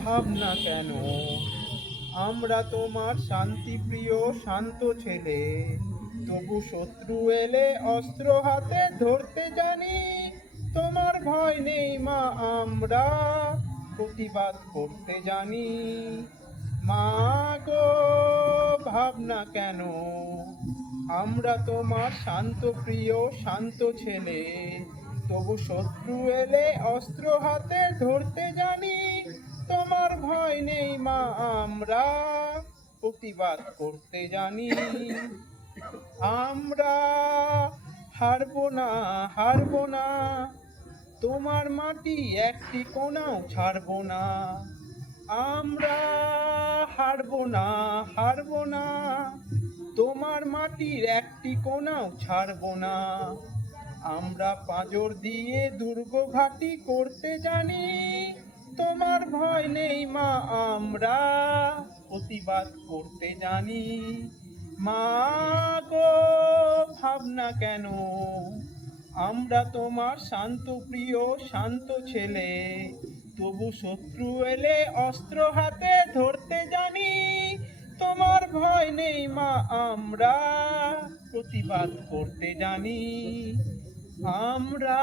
ভাবনা কেন? আমরা তোমার শান্তিপ্রিয় শান্ত ছেলে, তবু শত্রু এলে অস্ত্র হাতে ধরতে জানি। তোমার ভয় নেই মা, আমরা প্রতিবাদ করতে জানি। মা গো, ভাবনা কেন? আমরা তোমার শান্ত প্রিয় শান্ত ছেলে, তবু শত্রু এলে অস্ত্র হাতে ধরতে জানি। তোমার ভয় নেই মা, আমরা প্রতিবাদ করতে জানি। আমরা হারবো না, হারবো না, তোমার মাটি একটি কোণাও ছাড়বো না। আমরা হারবো না, হারবো না, তোমার মাটির একটি কোণাও ছাড়বো না। আমরা পাঁজর দিয়ে দুর্গ ঘাঁটি করতে জানি। তোমার ভয় নেই মা, আমরা প্রতিবাদ করতে জানি। মা গো, ভাবনা কেন? আমরা তোমার শান্ত প্রিয় শান্ত ছেলে, তবু শত্রু এলে অস্ত্র হাতে ধরতে জানি। তোমার ভয় নেই মা, আমরা প্রতিবাদ করতে জানি। আমরা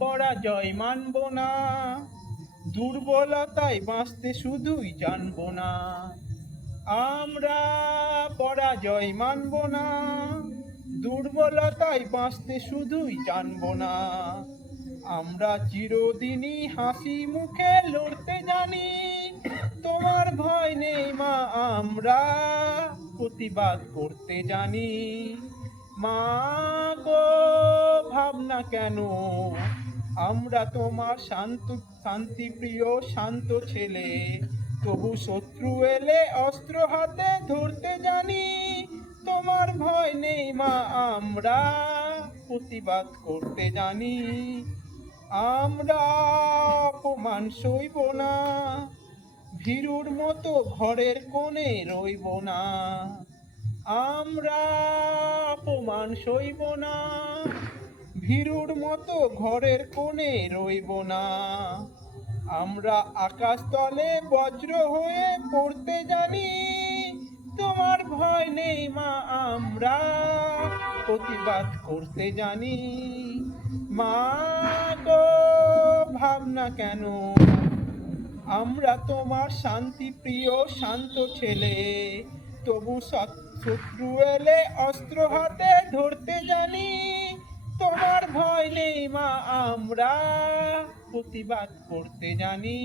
পরাজয় মানব না, দুর্বলতায় বাঁচতে শুধুই জানব না। আমরা পরাজয় মানব না, দুর্বলতায় বাঁচতে শুধুই জানব না। আমরা চিরদিনই হাসি মুখে লড়তে জানি। তোমার ভয় নেই মা, আমরা প্রতিবাদ করতে জানি। মা গো, ভাবনা কেন? আমরা তোমার শান্তিপ্রিয় শান্ত ছেলে, তবু শত্রু এলে অস্ত্র হাতে ধরতে জানি। তোমার ভয় নেই মা, আমরা প্রতিবাদ করতে জানি। আমরা অপমান সইব না, ভীরুর মতো ঘরের কোণে রইব না। আমরা অপমান সইব না, ভীরুর মতো ঘরের কোণে রইব না। আমরা আকাশ তলে বজ্র হয়ে পড়তে জানি। তোমার ভয় নেই মা, আমরা প্রতিবাদ করতে জানি। মা গো, ভাবনা কেন? আমরা তোমার শান্তিপ্রিয় শান্ত ছেলে, তবু শত্রু এলে অস্ত্র হাতে ধরতে জানি। তোমার ভয় নেই মা, আমরা প্রতিবাদ করতে জানি।